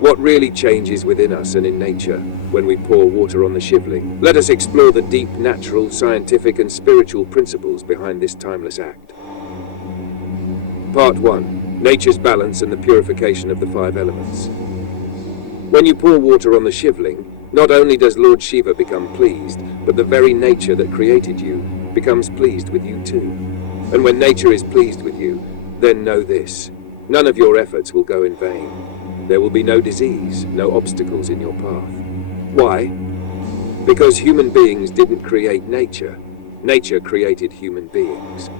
What really changes within us and in nature when we pour water on the shivling? Let us explore the deep natural, scientific and spiritual principles behind this timeless act. Part 1. Nature's balance and the purification of the 5 elements. When you pour water on the shivling, not only does Lord Shiva become pleased, but the very nature that created you becomes pleased with you too. And when nature is pleased with you, then know this: none of your efforts will go in vain. There will be no disease, no obstacles in your path. Why? Because human beings didn't create nature. Nature created human beings.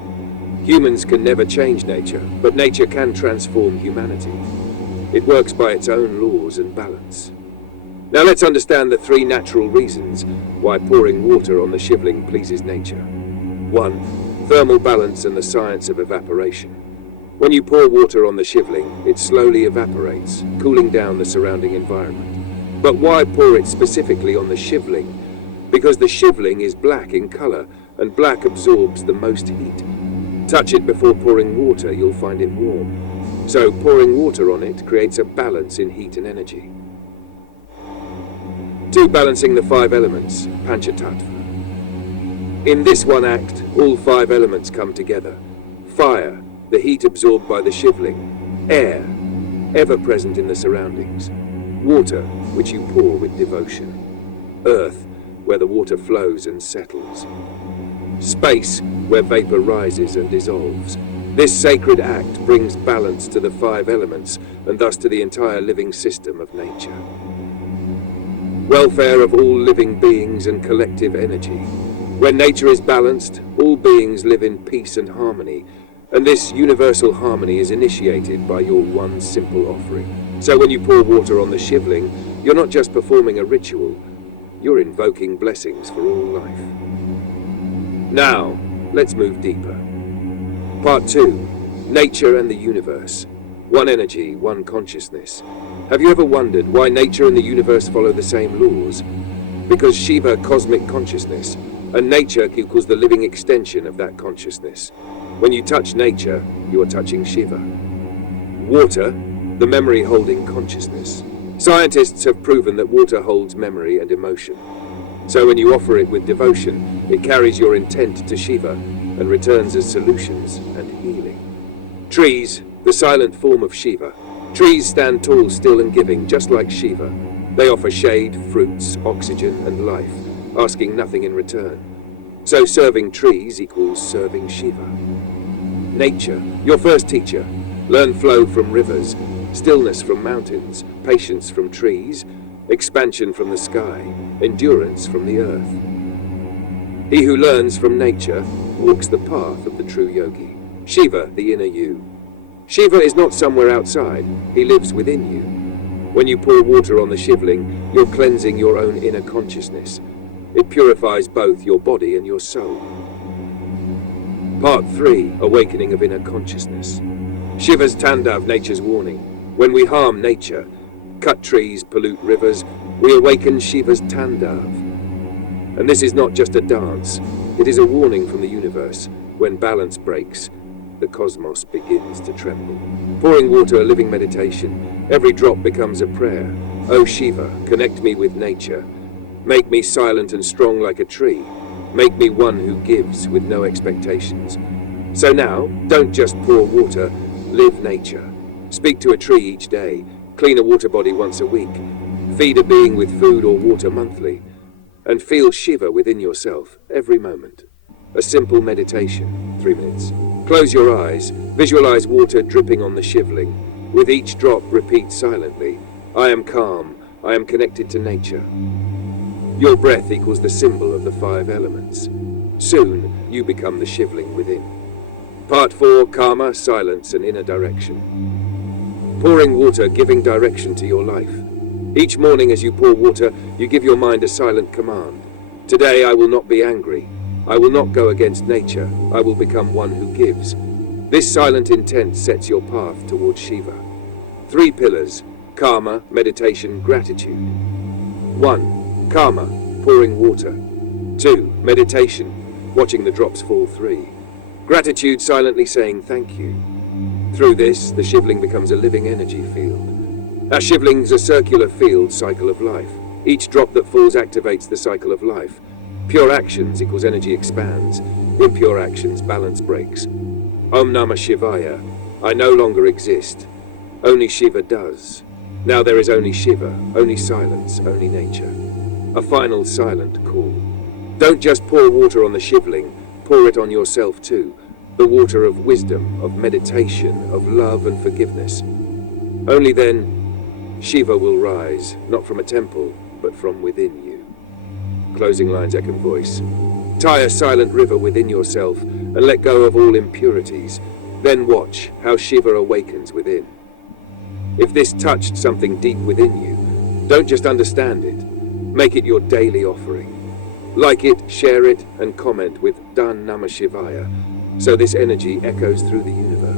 Humans can never change nature, but nature can transform humanity. It works by its own laws and balance. Now let's understand the 3 natural reasons why pouring water on the shivling pleases nature. 1. Thermal balance and the science of evaporation. When you pour water on the shivling, it slowly evaporates, cooling down the surrounding environment. But why pour it specifically on the shivling? Because the shivling is black in color, and black absorbs the most heat. Touch it before pouring water, you'll find it warm. So pouring water on it creates a balance in heat and energy. 2. Balancing the 5 elements, Panchatattva. In this one act, all 5 elements come together. Fire, the heat absorbed by the shivling. Air, ever present in the surroundings. Water, which you pour with devotion. Earth, where the water flows and settles. Space, where vapor rises and dissolves. This sacred act brings balance to the 5 elements and thus to the entire living system of nature. Welfare of all living beings and collective energy. When nature is balanced, all beings live in peace and harmony, and this universal harmony is initiated by your one simple offering. So when you pour water on the shivling, you're not just performing a ritual, you're invoking blessings for all life. Now, let's move deeper. Part 2. Nature and the universe. One energy, one consciousness. Have you ever wondered why nature and the universe follow the same laws? Because Shiva, cosmic consciousness, and nature equals the living extension of that consciousness. When you touch nature, you are touching Shiva. Water, the memory-holding consciousness. Scientists have proven that water holds memory and emotion. So when you offer it with devotion, it carries your intent to Shiva and returns as solutions and healing. Trees, the silent form of Shiva. Trees stand tall, still and giving, just like Shiva. They offer shade, fruits, oxygen and life, asking nothing in return. So serving trees equals serving Shiva. Nature, your first teacher. Learn flow from rivers, stillness from mountains, patience from trees, expansion from the sky, endurance from the earth. He who learns from nature walks the path of the true yogi. Shiva, the inner you. Shiva is not somewhere outside, he lives within you. When you pour water on the shivling, you're cleansing your own inner consciousness. It purifies both your body and your soul. Part 3. Awakening of inner consciousness. Shiva's Tandav, nature's warning. When we harm nature, cut trees, pollute rivers, we awaken Shiva's Tandav. And this is not just a dance, it is a warning from the universe. When balance breaks, the cosmos begins to tremble. Pouring water, a living meditation. Every drop becomes a prayer. O Shiva, connect me with nature. Make me silent and strong like a tree. Make me one who gives with no expectations. So now, don't just pour water, live nature. Speak to a tree each day. Clean a water body once a week. Feed a being with food or water monthly. And feel Shiva within yourself every moment. A simple meditation, 3 minutes. Close your eyes, visualize water dripping on the shivling. With each drop, repeat silently, I am calm, I am connected to nature. Your breath equals the symbol of the 5 elements. Soon, you become the shivling within. Part 4, karma, silence and inner direction. Pouring water, giving direction to your life. Each morning as you pour water, you give your mind a silent command. Today I will not be angry. I will not go against nature. I will become one who gives. This silent intent sets your path towards Shiva. 3 pillars: karma, meditation, gratitude. 1. Karma, pouring water. 2. Meditation, watching the drops fall. 3. Gratitude, silently saying thank you. Through this, the shivling becomes a living energy field. Our shivlings are circular field cycle of life. Each drop that falls activates the cycle of life. Pure actions equals energy expands. Impure actions, balance breaks. Om Namah Shivaya. I no longer exist. Only Shiva does. Now there is only Shiva, only silence, only nature. A final silent call. Don't just pour water on the shivling, pour it on yourself too. The water of wisdom, of meditation, of love and forgiveness. Only then, Shiva will rise, not from a temple, but from within you. Closing lines, echoing voice. Tie a silent river within yourself and let go of all impurities. Then watch how Shiva awakens within. If this touched something deep within you, don't just understand it. Make it your daily offering. Like it, share it, and comment with Dan Namah Shivaya, so this energy echoes through the universe.